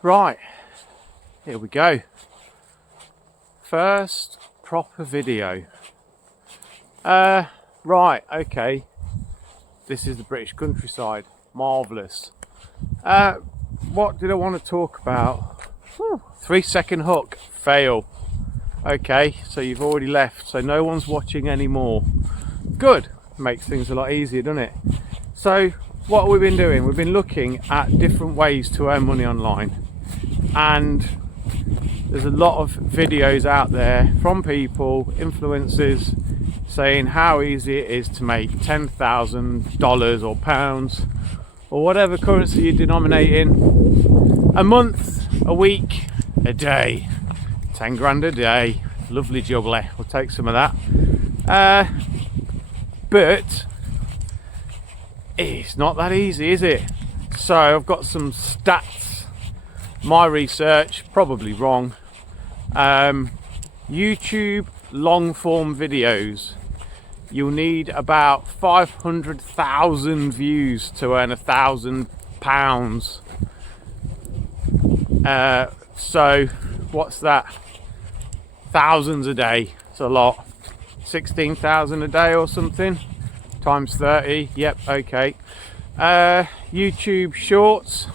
Right, here we go. First proper video. Right, okay. This is the British countryside. Marvellous. What did I want to talk about? 3-second hook. Fail. Okay, so you've already left, so no one's watching anymore. Good. Makes things a lot easier, doesn't it? So, what have we been doing? We've been looking at different ways to earn money online. And there's a lot of videos out there from people, influencers, saying how easy it is to make $10,000 or pounds or whatever currency you denominate in a month, a week, a day. 10 grand a day. Lovely jubbly. We'll take some of that. But it's not that easy, is it? So I've got some stats. My research, probably wrong. YouTube long form videos. You'll need about 500,000 views to earn £1,000. So what's that? Thousands a day. It's a lot. 16,000 a day or something. Times 30. Yep, okay. YouTube Shorts.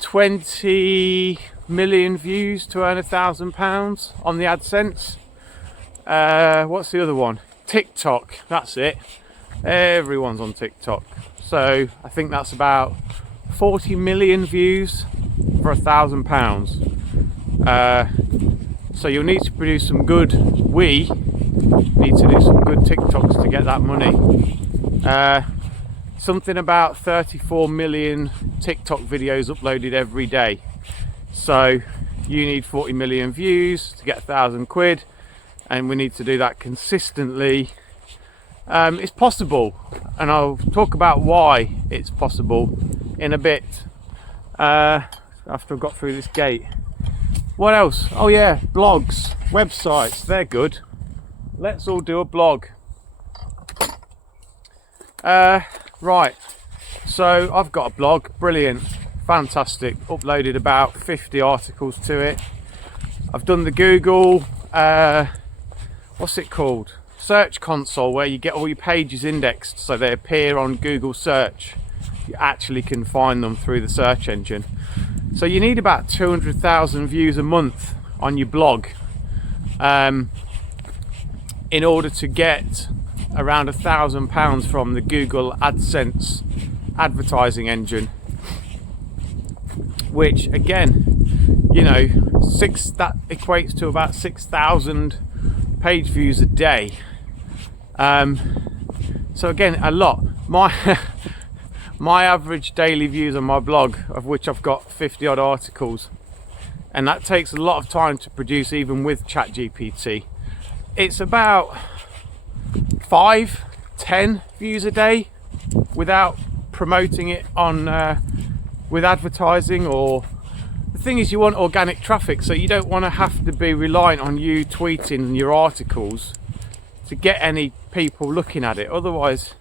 20 million views to earn £1,000 on the AdSense. What's the other one? TikTok. That's it. Everyone's on TikTok. So I think that's about 40 million views for £1,000. So you'll need to produce some good. We need to do some good TikToks to get that money. Something about 34 million TikTok videos uploaded every day. So you need 40 million views to get £1,000, and we need to do that consistently. It's possible, and I'll talk about why it's possible in a bit after I've got through this gate. What else? Oh yeah, blogs, websites, they're good. Let's all do a blog. Right, so I've got a blog, brilliant, fantastic, uploaded about 50 articles to it. I've done the Google, what's it called? Search console, where you get all your pages indexed so they appear on Google search. You actually can find them through the search engine. So you need about 200,000 views a month on your blog in order to get around £1,000 from the Google AdSense advertising engine, which again, you know, that equates to about 6,000 page views a day. So again, a lot. My average daily views on my blog, of which I've got 50 odd articles, and that takes a lot of time to produce even with ChatGPT. It's about 5-10 views a day without promoting it on with advertising. Or the thing is, you want organic traffic, so you don't want to have to be reliant on you tweeting your articles to get any people looking at it. Otherwise,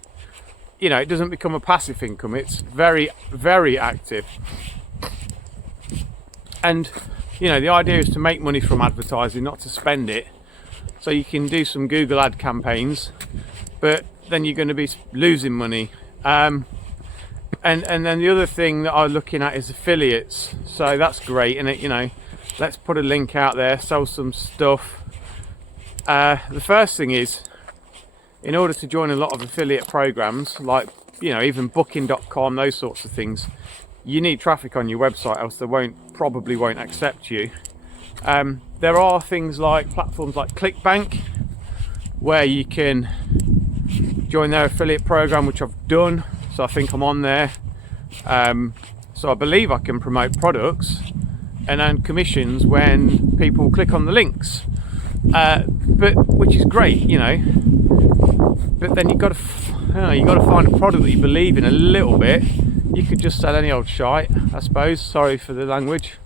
you know, it doesn't become a passive income. It's very, very active. And you know, the idea is to make money from advertising, not to spend it. So you can do some Google ad campaigns, but then you're going to be losing money. And then the other thing that I'm looking at is affiliates. So that's great, and you know, let's put a link out there, sell some stuff. The first thing is, in order to join a lot of affiliate programs, like, you know, even booking.com, those sorts of things, you need traffic on your website, else they probably won't accept you. There are things like platforms like ClickBank, where you can join their affiliate program, which I've done. So I think I'm on there. So I believe I can promote products and earn commissions when people click on the links, but which is great, you know. But then you've got to find a product that you believe in a little bit. You could just sell any old shite, I suppose. Sorry for the language.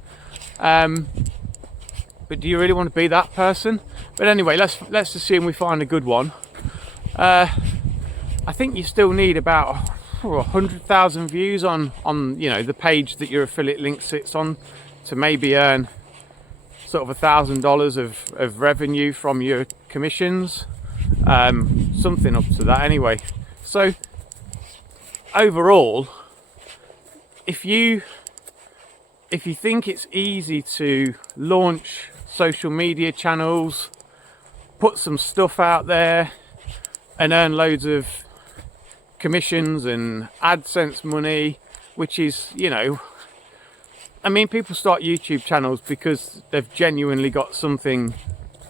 But do you really want to be that person? But anyway, let's assume we find a good one. I think you still need about 100,000 views on you know, the page that your affiliate link sits on, to maybe earn sort of $1,000 of revenue from your commissions, something up to that anyway. So overall, if you think it's easy to launch social media channels, put some stuff out there and earn loads of commissions and AdSense money, which is, you know, I mean, people start YouTube channels because they've genuinely got something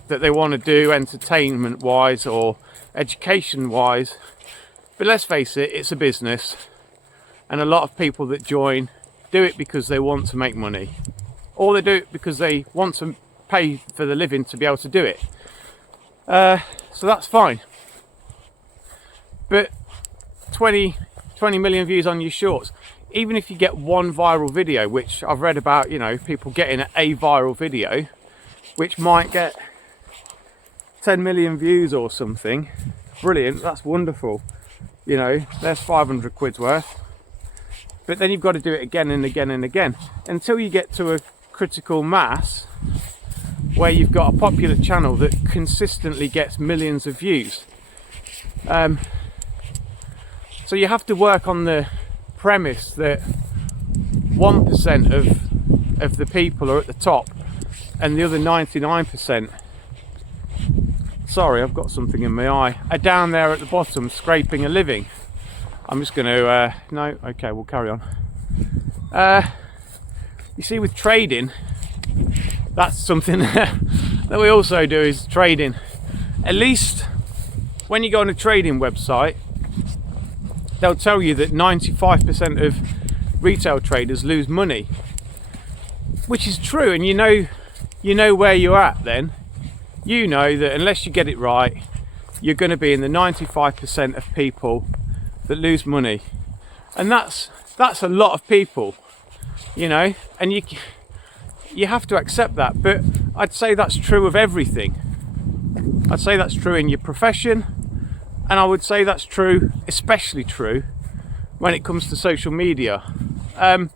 that they want to do, entertainment wise or education wise. But let's face it, it's a business, and a lot of people that join do it because they want to make money, or they do it because they want to pay for the living to be able to do it. So that's fine. But 20 million views on your shorts, even if you get one viral video, which I've read about, you know, people getting a viral video which might get 10 million views or something, brilliant, that's wonderful, you know, there's 500 quid's worth. But then you've got to do it again and again and again until you get to a critical mass where you've got a popular channel that consistently gets millions of views. So you have to work on the premise that 1% of the people are at the top and the other 99%, sorry, I've got something in my eye, are down there at the bottom scraping a living. I'm just going to, no, okay, we'll carry on. You see, with trading, that's something that we also do, is trading. At least when you go on a trading website, they'll tell you that 95% of retail traders lose money, which is true. And you know where you're at then. You know that unless you get it right, you're going to be in the 95% of people that lose money. And that's a lot of people, you know, and you have to accept that. But I'd say that's true of everything. I'd say that's true in your profession, and I would say that's true, especially true, when it comes to social media. And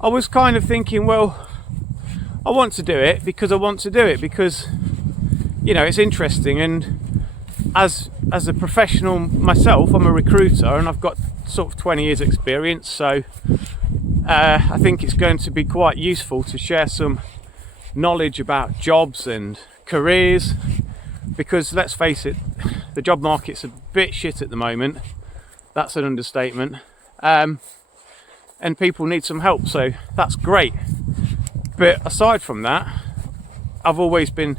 I was kind of thinking, well, I want to do it because I want to do it because, you know, it's interesting. And as a professional myself, I'm a recruiter and I've got sort of 20 years experience, so I think it's going to be quite useful to share some knowledge about jobs and careers, because let's face it, the job market's a bit shit at the moment. That's an understatement. And people need some help, so that's great. But aside from that, I've always been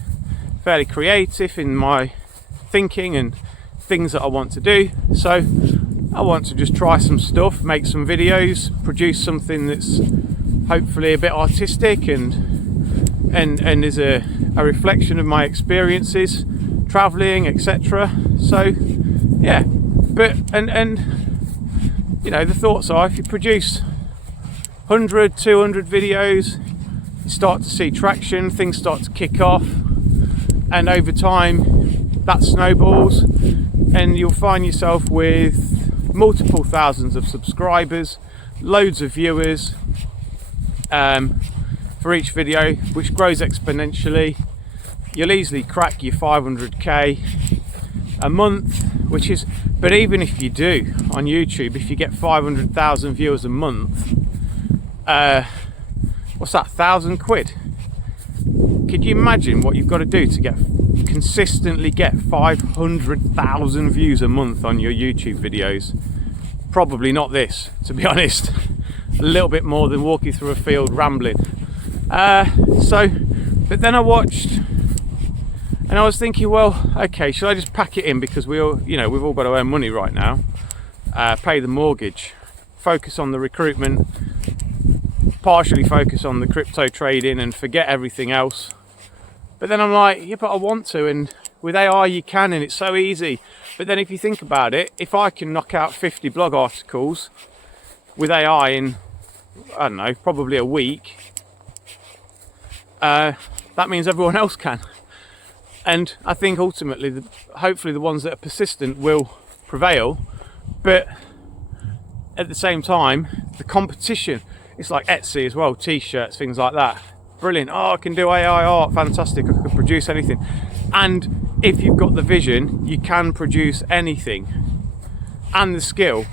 fairly creative in my thinking and things that I want to do. So I want to just try some stuff, make some videos, produce something that's hopefully a bit artistic and is a reflection of my experiences traveling, etc. So yeah, but and you know, the thoughts are, if you produce 100, 200 videos, you start to see traction, things start to kick off, and over time that snowballs and you'll find yourself with multiple thousands of subscribers, loads of viewers for each video, which grows exponentially. You'll easily crack your 500k a month, which is, but even if you do on YouTube, if you get 500,000 viewers a month, what's that, 1,000 quid? Could you imagine what you've got to do to consistently get 500,000 views a month on your YouTube videos? Probably not this, to be honest. A little bit more than walking through a field rambling. But then I watched, and I was thinking, well, okay, should I just pack it in, because we've all got to earn money right now, pay the mortgage, focus on the recruitment, partially focus on the crypto trading and forget everything else. But then I'm like, yeah, but I want to, and with AI you can, and it's so easy. But then if you think about it, if I can knock out 50 blog articles with AI in, I don't know, probably a week, that means everyone else can. And I think ultimately, hopefully the ones that are persistent will prevail. But at the same time, the competition, it's like Etsy as well, t-shirts, things like that. Brilliant. Oh, I can do AI art, fantastic, I can produce anything. And if you've got the vision, you can produce anything and the skill.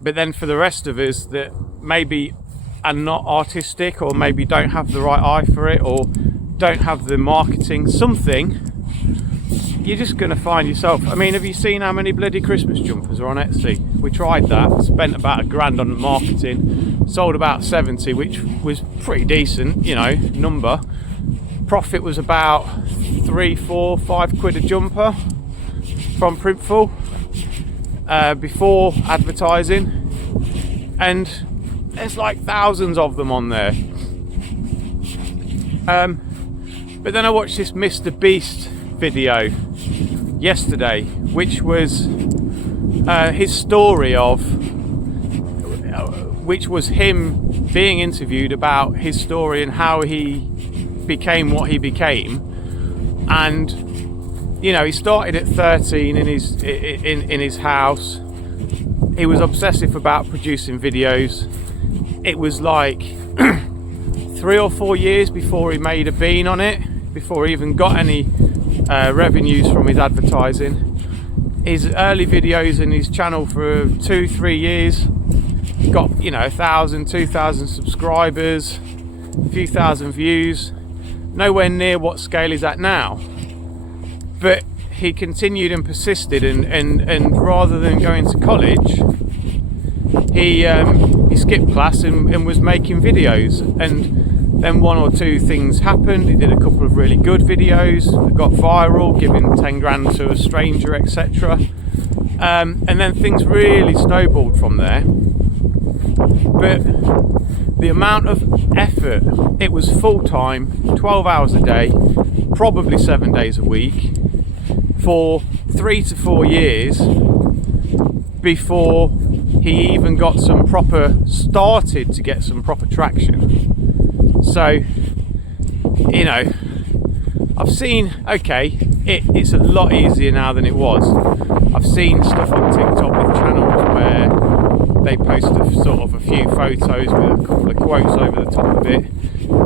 But then for the rest of us that maybe are not artistic, or maybe don't have the right eye for it, or don't have the marketing, something, you're just going to find yourself. I mean, have you seen how many bloody Christmas jumpers are on Etsy? We tried that, spent about £1,000 on marketing, sold about 70, which was pretty decent, you know, number. Profit was about 3, 4, 5 quid a jumper from Printful before advertising, and there's like thousands of them on there. But then I watched this Mr. Beast video yesterday, which was his story of, which was him being interviewed about his story and how he became what he became. And you know, he started at 13 in his house. He was obsessive about producing videos. It was like 3 or 4 years before he made a bean on it, before he even got any revenues from his advertising. His early videos in his channel for 2-3 years got, you know, 1,000, 2,000 subscribers, a few thousand views, nowhere near what scale he's at now. But he continued and persisted, and rather than going to college, he skipped class and was making videos. And then 1 or 2 things happened. He did a couple of really good videos that got viral, giving 10 grand to a stranger, etc. And then things really snowballed from there. But the amount of effort, it was full-time, 12 hours a day, probably 7 days a week, for 3 to 4 years before he even got started to get some proper traction. So, you know, I've seen, okay, it's a lot easier now than it was. I've seen stuff on TikTok with channels where they post sort of a few photos with a couple of quotes over the top of it,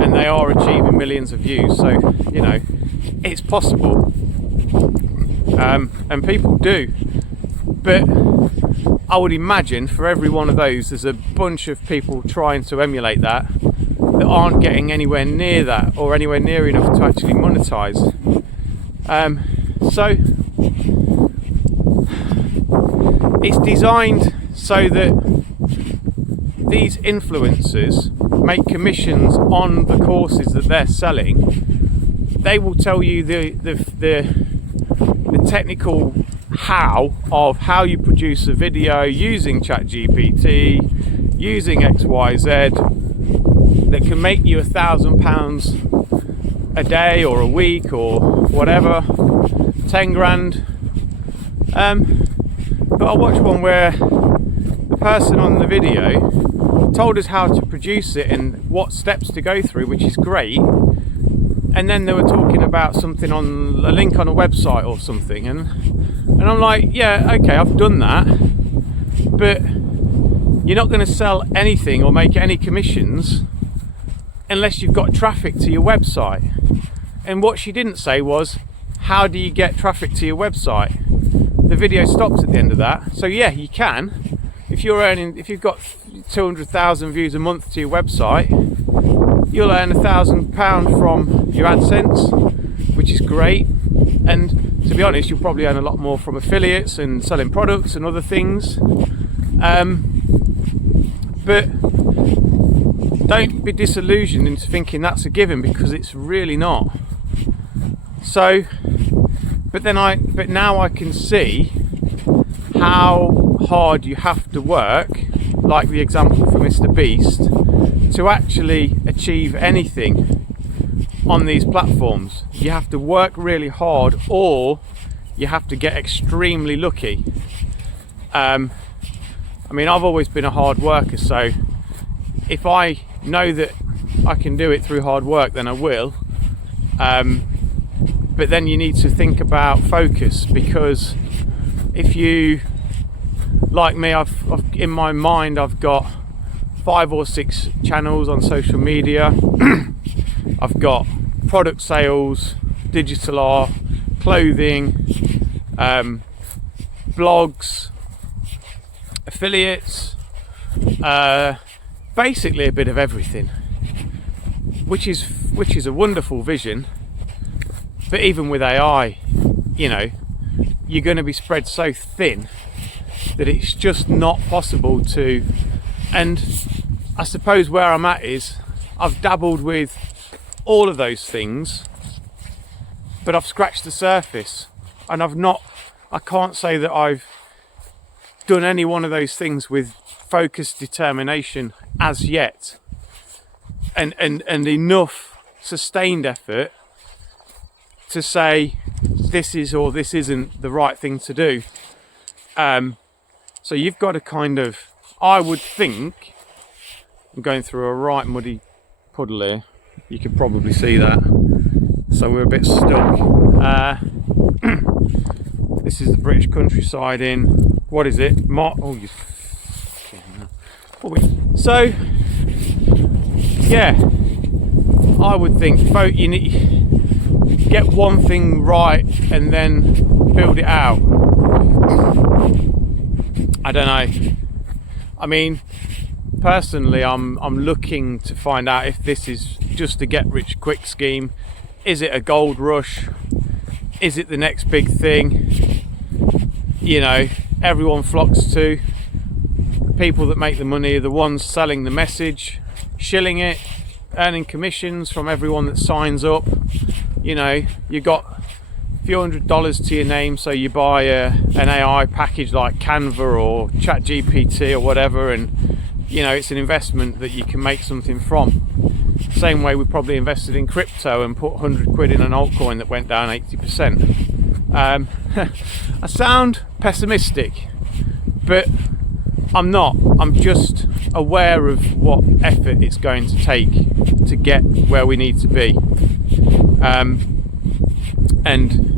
and they are achieving millions of views. So, you know, it's possible, and people do. But I would imagine for every one of those, there's a bunch of people trying to emulate that aren't getting anywhere near that, or anywhere near enough to actually monetize. So it's designed so that these influencers make commissions on the courses that they're selling. They will tell you the technical how you produce a video using ChatGPT, using XYZ, that can make you £1,000 a day or a week or whatever, 10 grand. But I watched one where the person on the video told us how to produce it and what steps to go through, which is great. And then they were talking about something on a link on a website or something, and I'm like, yeah, okay, I've done that, but you're not going to sell anything or make any commissions unless you've got traffic to your website. And what she didn't say was, how do you get traffic to your website? The video stopped at the end of that. So yeah, you can. If you've got 200,000 views a month to your website, you'll earn £1,000 from your AdSense, which is great. And to be honest, you'll probably earn a lot more from affiliates and selling products and other things. But don't be disillusioned into thinking that's a given, because it's really not. So, but now I can see how hard you have to work, like the example for Mr. Beast, to actually achieve anything on these platforms. You have to work really hard, or you have to get extremely lucky. I mean, I've always been a hard worker, so if I know that I can do it through hard work, then I will. But then you need to think about focus, because if you, like me, I've in my mind I've got 5 or 6 channels on social media. I've got product sales, digital art, clothing, blogs, affiliates, basically a bit of everything, which is a wonderful vision. But even with AI, you know, you're going to be spread so thin that it's just not possible to. And I suppose where I'm at is I've dabbled with all of those things, but I've scratched the surface, and I can't say that I've done any one of those things with focused determination as yet, and enough sustained effort to say this is or this isn't the right thing to do. So you've got to kind of, I would think, I'm going through a right muddy puddle here, you could probably see that, so we're a bit stuck. This is the British countryside in, what is it? So yeah, I would think you need get one thing right and then build it out. I don't know. I mean, personally, I'm looking to find out if this is just a get rich quick scheme. Is it a gold rush? Is it the next big thing? You know, everyone flocks to. The people that make the money are the ones selling the message, shilling it, earning commissions from everyone that signs up. You know, you got a few $100s to your name, so you buy an AI package like Canva or ChatGPT or whatever, and you know, it's an investment that you can make something from. Same way we probably invested in crypto and put 100 quid in an altcoin that went down 80%. I sound pessimistic, but I'm not. I'm just aware of what effort it's going to take to get where we need to be. And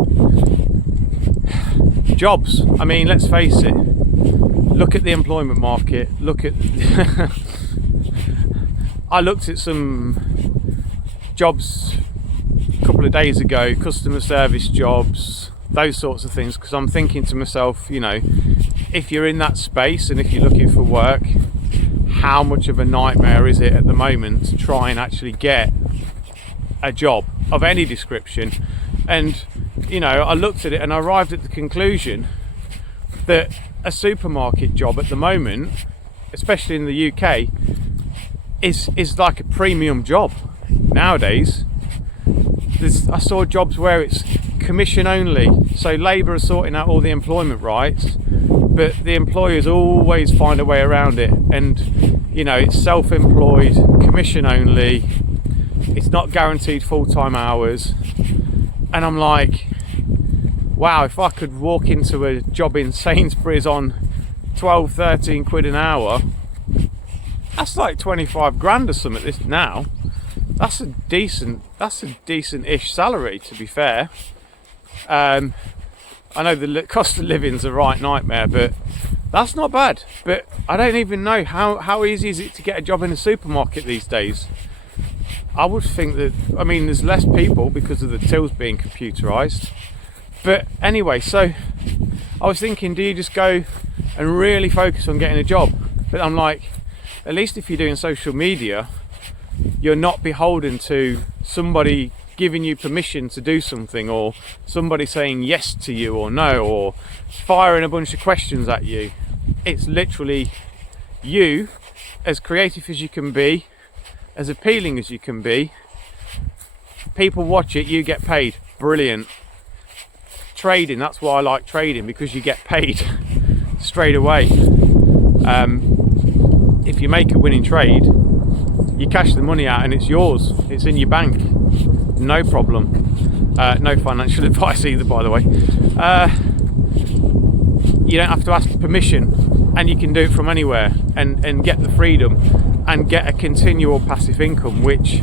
jobs, I mean, let's face it, look at the employment market, look at I looked at some jobs a couple of days ago, customer service jobs, those sorts of things, because I'm thinking to myself, you know, if you're in that space and if you're looking for work, how much of a nightmare is it at the moment to try and actually get a job of any description? And you know, I looked at it and I arrived at the conclusion that a supermarket job at the moment, especially in the UK, is like a premium job nowadays. I saw jobs where it's commission only, so Labour are sorting out all the employment rights, but the employers always find a way around it. And you know, it's self-employed, commission only, it's not guaranteed full-time hours. And I'm like, wow, if I could walk into a job in Sainsbury's on 12, 13 quid an hour, that's like 25 grand or something this now. That's a decent-ish salary, to be fair. I know the cost of living's a right nightmare, but that's not bad. But I don't even know how easy is it to get a job in a supermarket these days. I would think that, I mean, there's less people because of the tills being computerized. But anyway, so I was thinking, do you just go and really focus on getting a job? But I'm like, at least if you're doing social media, you're not beholden to somebody giving you permission to do something, or somebody saying yes to you or no, or firing a bunch of questions at you. It's literally you, as creative as you can be, as appealing as you can be. People watch it, you get paid. Brilliant. Trading, that's why I like trading, because you get paid straight away. If you make a winning trade, you cash the money out and it's yours. It's in your bank. No problem. No financial advice either, by the way. You don't have to ask permission, and you can do it from anywhere and get the freedom and get a continual passive income, which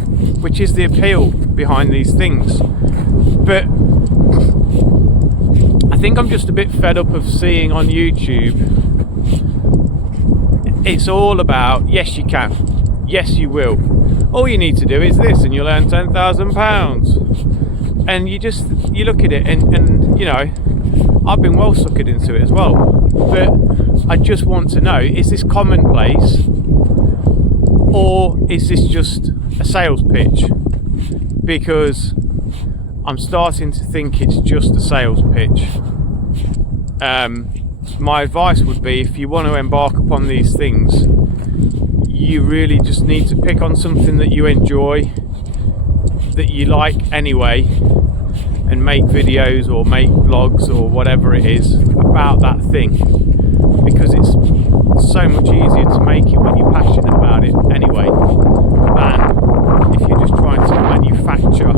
is the appeal behind these things. But I I think I'm just a bit fed up of seeing on YouTube, it's all about, yes you can, yes you will, all you need to do is this and you'll earn £10,000. And you look at it and you know, I've been well suckered into it as well, but I just want to know, is this commonplace or is this just a sales pitch? Because I'm starting to think it's just a sales pitch. My advice would be, if you want to embark upon these things, you really just need to pick on something that you enjoy, that you like anyway, and make videos or make vlogs or whatever it is about that thing, because it's so much easier to make it when you're passionate about it anyway than if you're just trying to manufacture.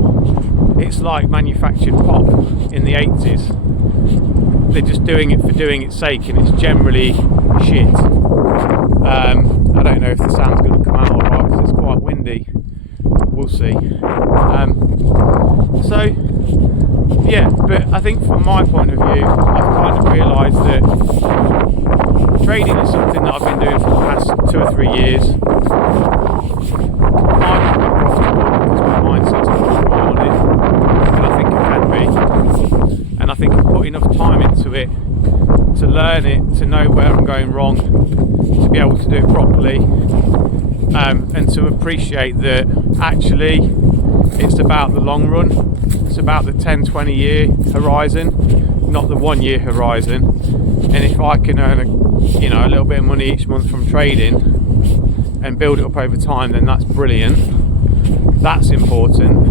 It's like manufactured pop in the 80s. They're just doing it for doing its sake, and it's generally shit. I don't know if the sound's going to come out alright because it's quite windy. We'll see. So yeah, but I think from my point of view, I've kind of realised that trading is something that I've been doing for the past 2 or 3 years. I'm not profitable because my mindset's not on it, and I think it can be. And I think I've put enough time into it to learn it, to know where I'm going wrong, to be able to do it properly, and to appreciate that actually it's about the long run. It's about the 10-20 year horizon, not the 1 year horizon. And if I can earn a little bit of money each month from trading and build it up over time, then that's brilliant. That's important.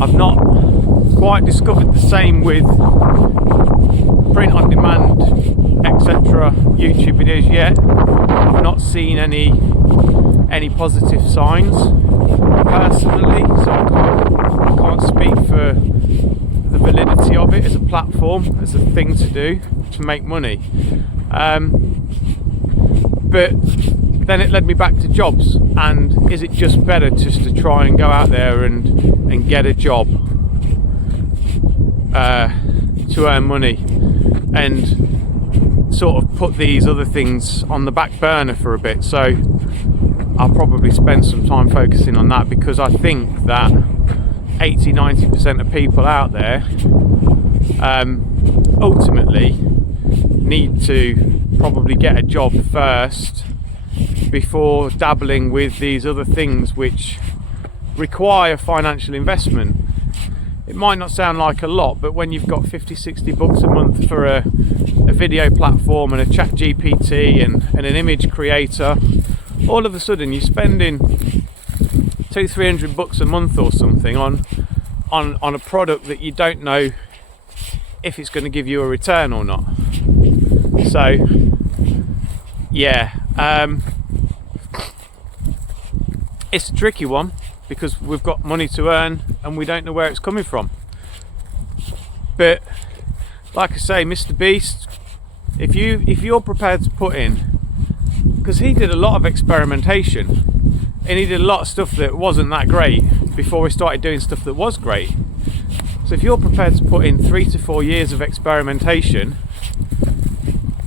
I've not quite discovered the same with print on demand, etc. YouTube videos yet. I've not seen any positive signs personally, so I can't speak for the validity of it as a platform, as a thing to do to make money. But then it led me back to jobs, and is it just better just to try and go out there and get a job to earn money and sort of put these other things on the back burner for a bit? So I'll probably spend some time focusing on that, because I think that 80-90% of people out there ultimately need to probably get a job first before dabbling with these other things which require financial investment. It might not sound like a lot, but when you've got 50-60 bucks a month for a video platform and a chat GPT and an image creator, all of a sudden you're spending 200-300 bucks a month or something on a product that you don't know if it's going to give you a return or not. So yeah, it's a tricky one, because we've got money to earn and we don't know where it's coming from. But like I say, Mr. Beast, if you're prepared to put in, because he did a lot of experimentation and he did a lot of stuff that wasn't that great before he started doing stuff that was great. So if you're prepared to put in 3 to 4 years of experimentation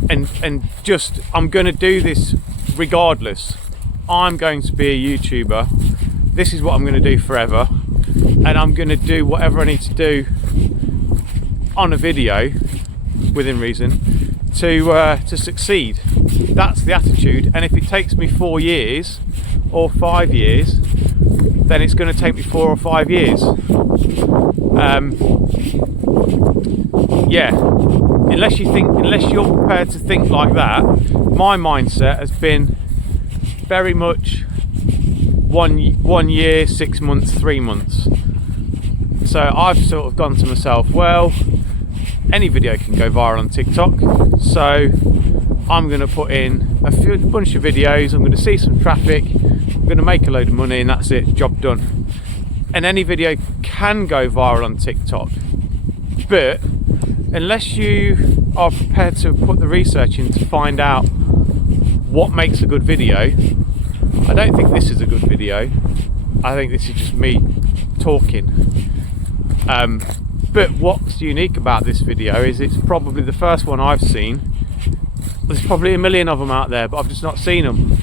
and just, I'm going to do this regardless, I'm going to be a YouTuber, this is what I'm going to do forever, and I'm going to do whatever I need to do on a video within reason to succeed. That's the attitude. And if it takes me 4 years or 5 years, then it's going to take me 4 or 5 years. Yeah, unless you're prepared to think like that. My mindset has been very much 1 year, 6 months, 3 months. So I've sort of gone to myself, well, any video can go viral on TikTok, so I'm going to put in a bunch of videos, I'm going to see some traffic, I'm going to make a load of money, and that's it, job done. And any video can go viral on TikTok, but unless you are prepared to put the research in to find out what makes a good video, I don't think this is a good video. I think this is just me talking. But what's unique about this video is it's probably the first one I've seen. There's probably a million of them out there, but I've just not seen them,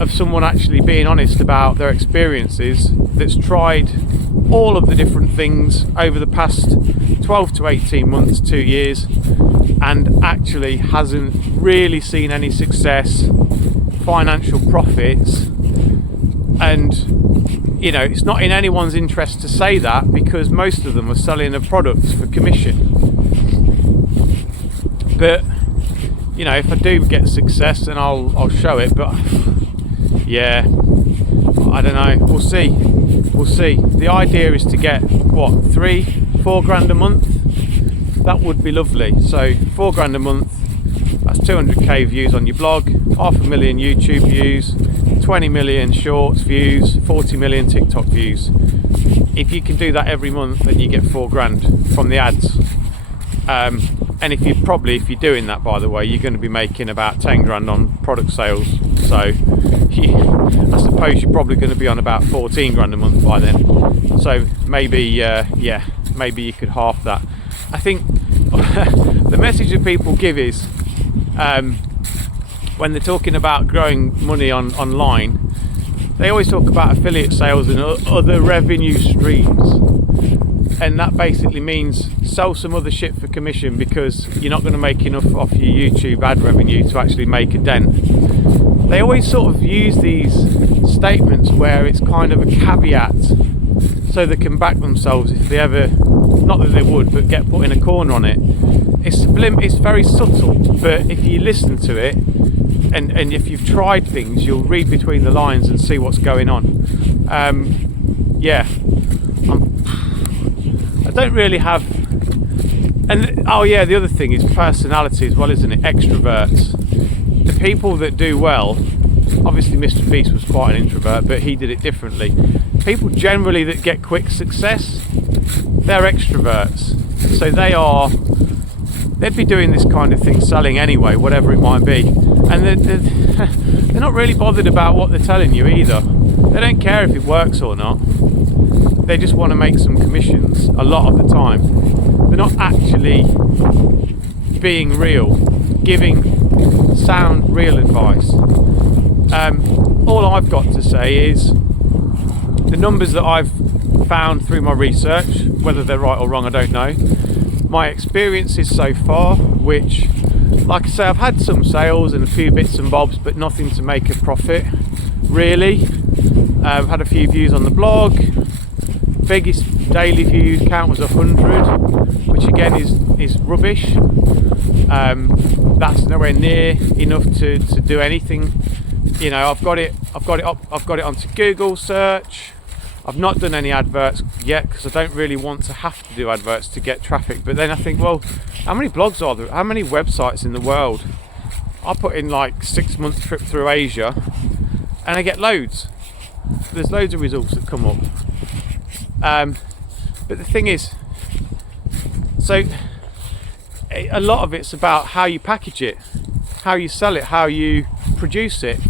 of someone actually being honest about their experiences, that's tried all of the different things over the past 12 to 18 months, 2 years, and actually hasn't really seen any success, financial profits. And you know, it's not in anyone's interest to say that, because most of them are selling a product for commission. But you know, if I do get success, then I'll show it. But yeah, I don't know, we'll see. The idea is to get what, 3-4 grand a month. That would be lovely. So 4 grand a month, that's 200k views on your blog, 500,000 YouTube views, 20 million shorts views, 40 million TikTok views. If you can do that every month, then you get 4 grand from the ads. And if you're doing that, by the way, you're going to be making about 10 grand on product sales. So I suppose you're probably going to be on about 14 grand a month by then. So maybe, maybe you could half that. I think the message that people give is, when they're talking about growing money online, they always talk about affiliate sales and other revenue streams. And that basically means sell some other shit for commission, because you're not going to make enough off your YouTube ad revenue to actually make a dent. They always sort of use these statements where it's kind of a caveat, so they can back themselves if they ever, not that they would, but get put in a corner on it. It's very subtle, but if you listen to it, and if you've tried things, you'll read between the lines and see what's going on. I don't really have, and oh yeah, the other thing is personality as well, isn't it? Extroverts. The people that do well, obviously Mr. Beast was quite an introvert, but he did it differently. People generally that get quick success, they're extroverts. So they'd be doing this kind of thing, selling anyway, whatever it might be. And they're not really bothered about what they're telling you either. They don't care if it works or not. They just want to make some commissions a lot of the time. They're not actually being real, giving sound, real advice. All I've got to say is the numbers that I've found through my research, whether they're right or wrong, I don't know. My experiences so far, which, like I say, I've had some sales and a few bits and bobs, but nothing to make a profit, really. I've had a few views on the blog. Biggest daily view count was 100, which again is rubbish. That's nowhere near enough to do anything. You know, I've got it onto Google search. I've not done any adverts yet, because I don't really want to have to do adverts to get traffic. But then I think, well, how many blogs are there? How many websites in the world? I put in like 6 month trip through Asia, and I get loads. There's loads of results that come up. But the thing is, so a lot of it's about how you package it, how you sell it, how you produce it.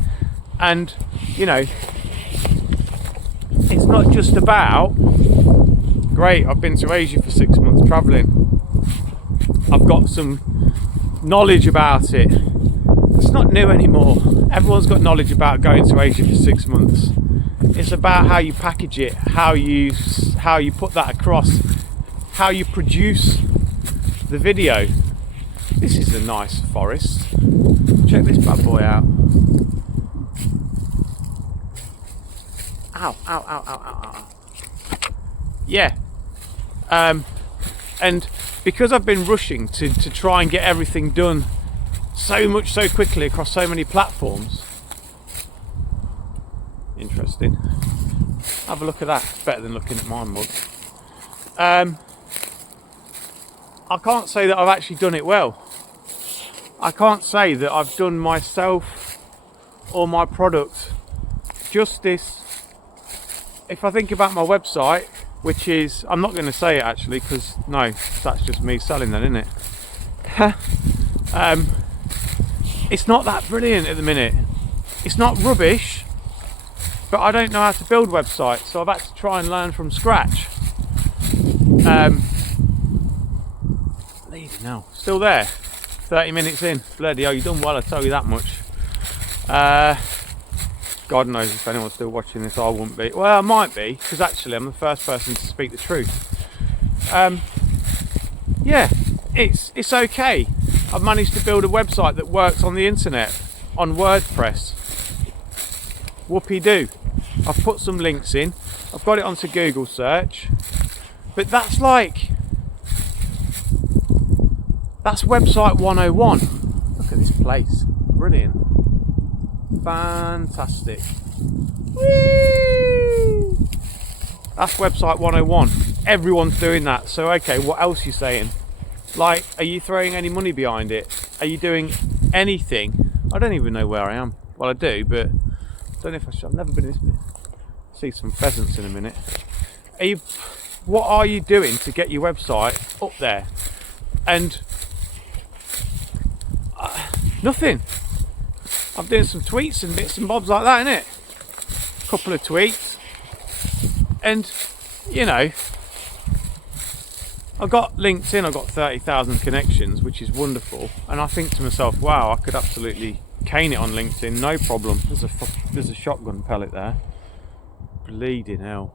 And you know, it's not just about, great, I've been to Asia for 6 months traveling, I've got some knowledge about it. It's not new anymore. Everyone's got knowledge about going to Asia for 6 months. It's about how you package it, how you put that across, how you produce the video. This is a nice forest. Check this bad boy out. Ow, ow, ow, ow, ow, ow. Yeah. And because I've been rushing to try and get everything done so quickly across so many platforms. Interesting. Have a look at that. It's better than looking at my mug. I can't say that I've actually done it well. I can't say that I've done myself or my product justice. If I think about my website, which is, I'm not going to say it actually, because no, that's just me selling then, isn't it? It's not that brilliant at the minute. It's not rubbish, but I don't know how to build websites, so I've had to try and learn from scratch. hell, still there. 30 minutes in. Bloody hell, you've done well, I tell you that much. God knows if anyone's still watching this. I wouldn't be. Well, I might be, because actually I'm the first person to speak the truth. Yeah, it's okay. I've managed to build a website that works on the internet, on WordPress. Whoopie-doo. I've put some links in. I've got it onto Google search. But that's website 101. Look at this place. Brilliant. Fantastic. Whee! That's website 101. Everyone's doing that. So okay, what else are you saying? Like, are you throwing any money behind it? Are you doing anything? I don't even know where I am. Well, I do, but I don't know if I should. I've never been in this bit. See some pheasants in a minute. What are you doing to get your website up there? And nothing. I'm doing some tweets and bits and bobs like that, innit? A couple of tweets. And, you know, I got LinkedIn, I got 30,000 connections, which is wonderful. And I think to myself, wow, I could absolutely cane it on LinkedIn, no problem. There's a shotgun pellet there. Bleeding hell.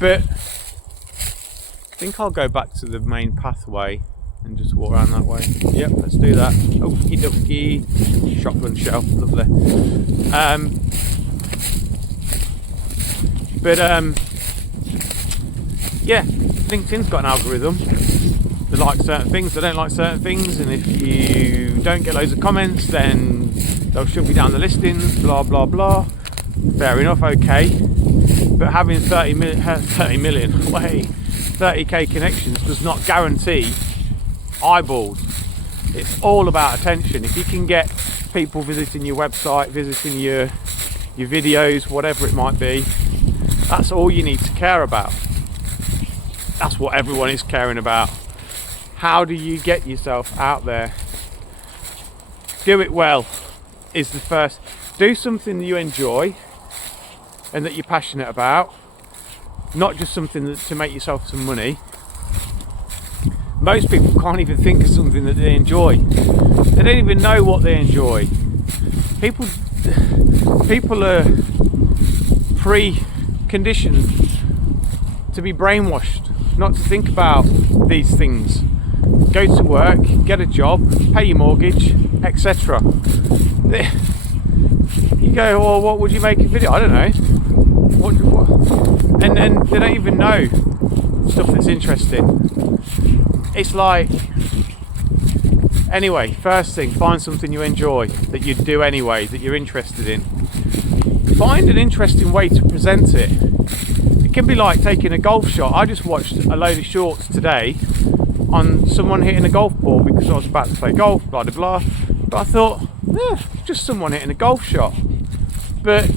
But I think I'll go back to the main pathway and just walk around that way. Yep, let's do that. Okie dokie. Shotgun shell, lovely. Yeah, LinkedIn's got an algorithm. They like certain things, they don't like certain things, and if you don't get loads of comments, then they'll shove you down the listings, blah blah blah. Fair enough, okay. But having 30k connections does not guarantee eyeballs. It's all about attention. If you can get people visiting your website, visiting your videos, whatever it might be, that's all you need to care about. That's what everyone is caring about. How do you get yourself out there? Do it well is the first. Do something that you enjoy and that you're passionate about, not just something to make yourself some money. Most people can't even think of something that they enjoy. They don't even know what they enjoy. People are pre-conditioned to be brainwashed, not to think about these things. Go to work, get a job, pay your mortgage, etc. You go, well, what would you make a video? I don't know. What? And then they don't even know stuff that's interesting. It's like, anyway, first thing, find something you enjoy, that you do anyway, that you're interested in. Find an interesting way to present it. It can be like taking a golf shot. I just watched a load of shorts today on someone hitting a golf ball because I was about to play golf, blah blah blah. But I thought, just someone hitting a golf shot. But,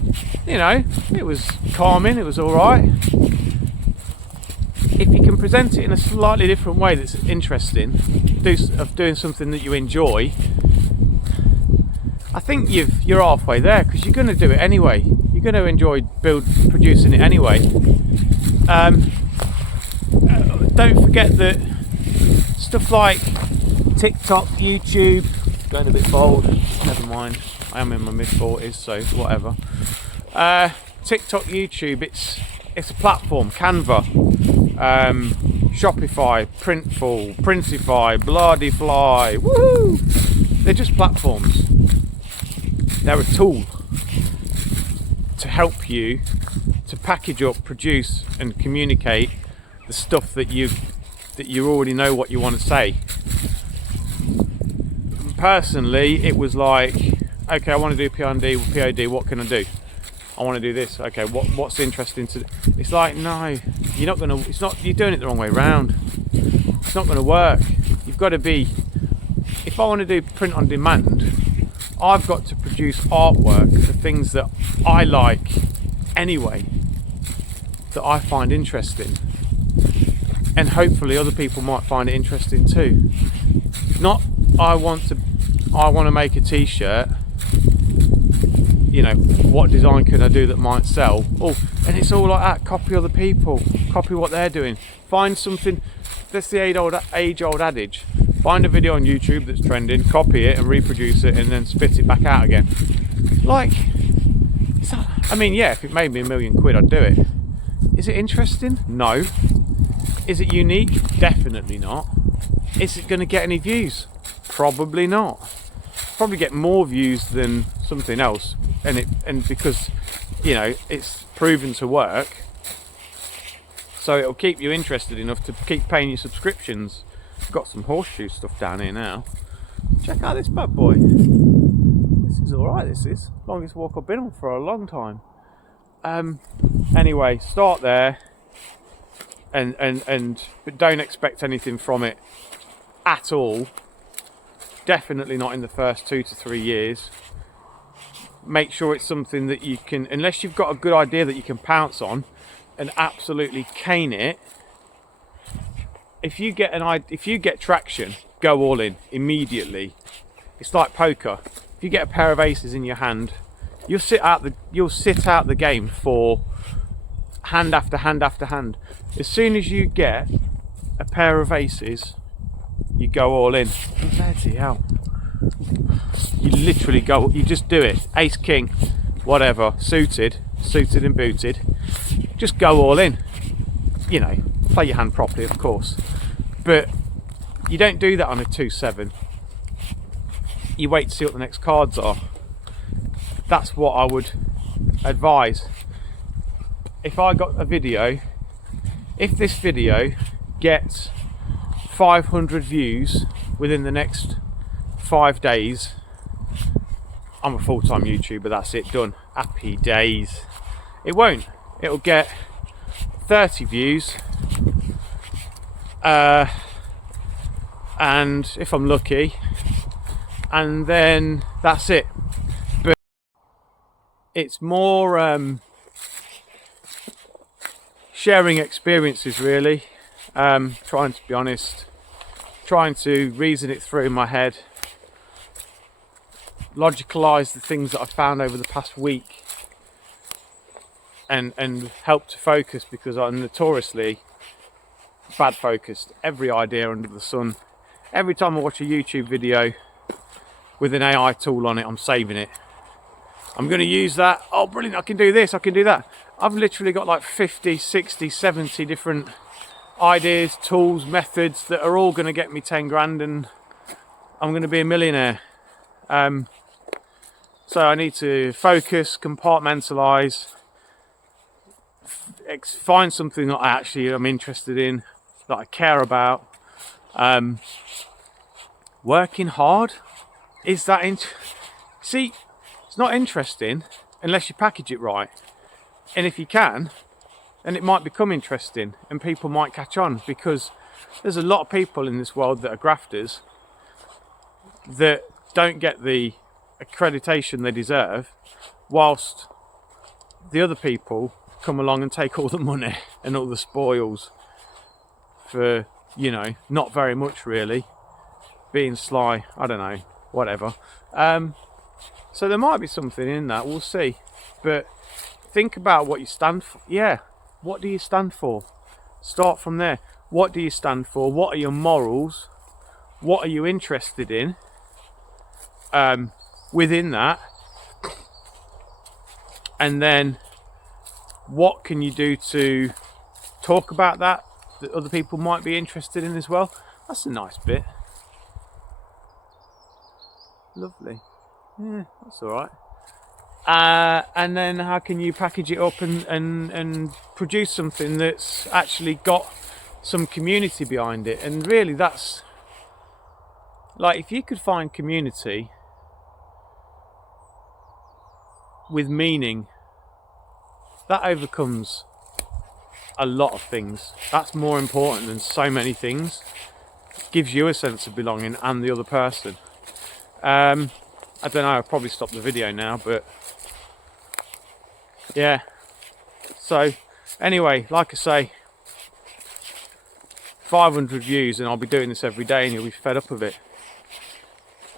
you know, it was calming, it was alright. If you can present it in a slightly different way that's interesting, doing something that you enjoy, I think you're halfway there, because you're going to do it anyway. You're going to enjoy producing it anyway. Don't forget that stuff like TikTok, YouTube, going a bit bold, never mind, I am in my mid-40s, so whatever. TikTok, YouTube, it's a platform. Canva, Shopify, Printful, Printify, Blah-de-fly, woohoo! They're just platforms. They're a tool to help you to package up, produce and communicate the stuff that you already know what you want to say. Personally, it was like, okay, I want to do POD, what can I do? I want to do this. Okay, what's interesting to do? It's like, no, you're not gonna. It's not. You're doing it the wrong way round. It's not going to work. You've got to be. If I want to do print on demand, I've got to produce artwork for things that I like anyway, that I find interesting, and hopefully other people might find it interesting too. Not I want to make a t-shirt. you know, what design can I do that might sell? Oh, and it's all like that. Copy other people, copy what they're doing. Find something. That's the age-old adage. Find a video on YouTube that's trending, copy it and reproduce it, and then spit it back out again. Like, I mean, yeah, if it made me £1 million, I'd do it. Is it interesting? No. Is it unique? Definitely not. Is it going to get any views? Probably not. Probably get more views than something else, and because, you know, it's proven to work, so it'll keep you interested enough to keep paying your subscriptions. Got some horseshoe stuff down here now. Check out this bad boy. This is all right. This is longest walk I've been on for a long time. Anyway, start there, but don't expect anything from it at all. Definitely not in the first 2 to 3 years. Make sure it's something that you can, unless you've got a good idea that you can pounce on and absolutely cane it. If you get traction, go all in immediately. It's like poker. If you get a pair of aces in your hand, you'll sit out the game for hand after hand after hand. As soon as you get a pair of aces, you go all in. Bloody hell. You literally go, you just do it. Ace, king, whatever, suited and booted. Just go all in. You know, play your hand properly, of course. But you don't do that on a 2-7. You wait to see what the next cards are. That's what I would advise. If I got a video, if this video gets 500 views within the next 5 days, I'm a full-time YouTuber. That's it, done. Happy days. It won't. It'll get 30 views, and if I'm lucky, and then that's it. But it's more sharing experiences, really. Trying to be honest, trying to reason it through in my head, logicalize the things that I've found over the past week, and help to focus, because I'm notoriously bad focused. Every idea under the sun. Every time I watch a YouTube video with an AI tool on it, I'm saving it. I'm going to use that. Oh, brilliant, I can do this, I can do that. I've literally got like 50, 60, 70 different ideas, tools, methods that are all going to get me 10 grand and I'm going to be a millionaire. So I need to focus, compartmentalize, find something that I actually am interested in, that I care about. Working hard, is that see, it's not interesting unless you package it right, and if you can, then it might become interesting and people might catch on, because there's a lot of people in this world that are grafters that don't get the accreditation they deserve, whilst the other people come along and take all the money and all the spoils for, you know, not very much really, being sly, I don't know, whatever. So there might be something in that, we'll see. But think about what you stand for. Yeah, what do you stand for? Start from there. What do you stand for? What are your morals? What are you interested in? Within that, and then what can you do to talk about that other people might be interested in as well? That's a nice bit. Lovely. Yeah, that's all right. And then how can you package it up and produce something that's actually got some community behind it? And really, that's like, if you could find community with meaning, that overcomes a lot of things. That's more important than so many things. It gives you a sense of belonging and the other person. I don't know, I'll probably stop the video now, but yeah. So anyway, like I say, 500 views and I'll be doing this every day and you'll be fed up of it.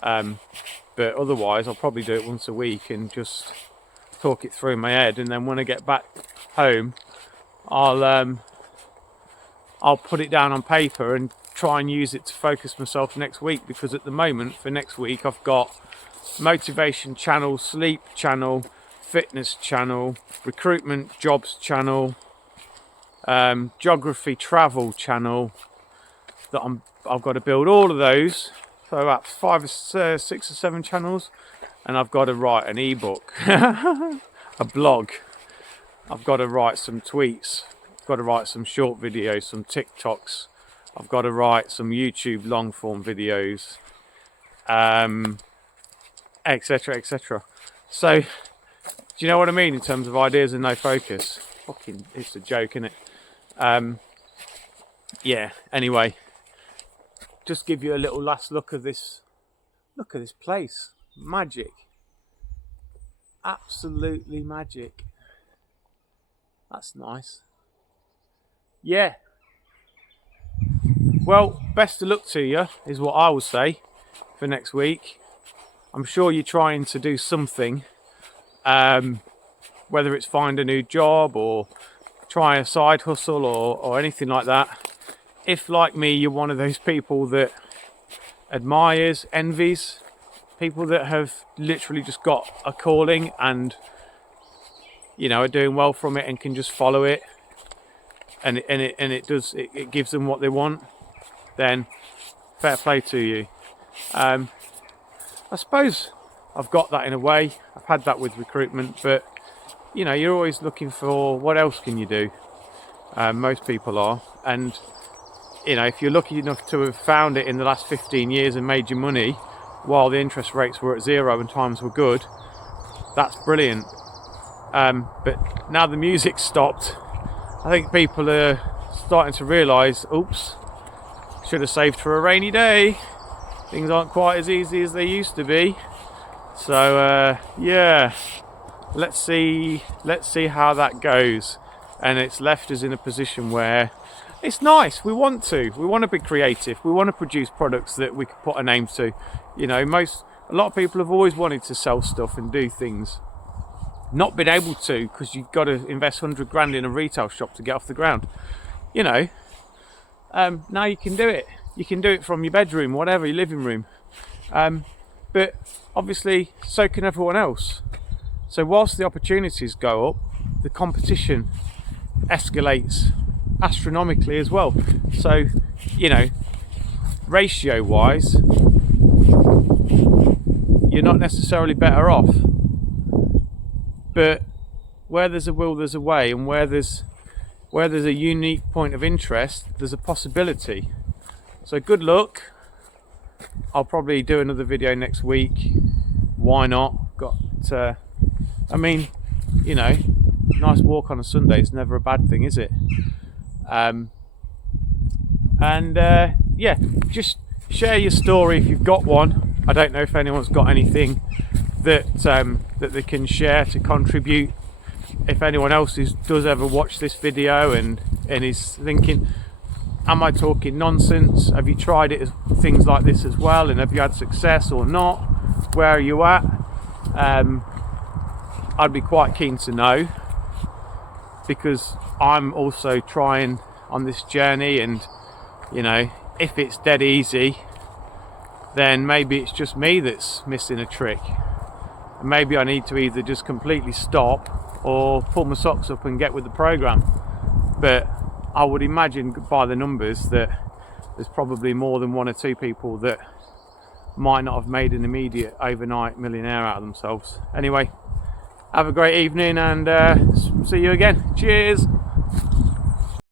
But otherwise I'll probably do it once a week and just talk it through in my head, and then when I get back home, I'll put it down on paper and try and use it to focus myself next week. Because at the moment, for next week, I've got motivation channel, sleep channel, fitness channel, recruitment jobs channel, geography travel channel that I've got to build all of those. So about 5 or 6 or 7 channels, and I've got to write an ebook, a blog. I've got to write some tweets. I've got to write some short videos, some TikToks. I've got to write some YouTube long form videos, etc., etc. So, do you know what I mean in terms of ideas and no focus? Fucking, it's a joke, isn't it? Yeah. Anyway, just give you a little last look of this. Look at this place, magic, absolutely magic. That's nice. Yeah. Well, best of luck to you is what I will say for next week. I'm sure you're trying to do something, whether it's find a new job or try a side hustle or anything like that. If, like me, you're one of those people that admires, envies people that have literally just got a calling and, you know, are doing well from it and can just follow it, and it gives them what they want, then fair play to you. I suppose I've got that in a way. I've had that with recruitment, but you know, you're always looking for what else can you do. Most people are, and you know, if you're lucky enough to have found it in the last 15 years and made your money while the interest rates were at 0 and times were good, that's brilliant. But now the music's stopped, I think people are starting to realise, oops, should have saved for a rainy day. Things aren't quite as easy as they used to be. So yeah, let's see how that goes. And it's left us in a position where it's nice. We want to be creative. We want to produce products that we can put a name to. You know, a lot of people have always wanted to sell stuff and do things, not been able to because you've got to invest 100 grand in a retail shop to get off the ground. You know, now you can do it. You can do it from your bedroom, whatever, your living room. But obviously, so can everyone else. So whilst the opportunities go up, the competition escalates astronomically as well. So, you know, ratio wise, you're not necessarily better off. But where there's a will, there's a way, and where there's a unique point of interest, there's a possibility. So good luck. I'll probably do another video next week. Why not? I mean, you know, nice walk on a Sunday is never a bad thing, is it? Yeah, just share your story if you've got one. I don't know if anyone's got anything that they can share to contribute. If anyone else does ever watch this video and is thinking, am I talking nonsense? Have you tried it as things like this as well, and have you had success or not? Where are you at? I'd be quite keen to know, because I'm also trying on this journey, and you know, if it's dead easy, then maybe it's just me that's missing a trick. And maybe I need to either just completely stop or pull my socks up and get with the program. But I would imagine by the numbers that there's probably more than 1 or 2 people that might not have made an immediate overnight millionaire out of themselves. Anyway, have a great evening, and see you again. Cheers.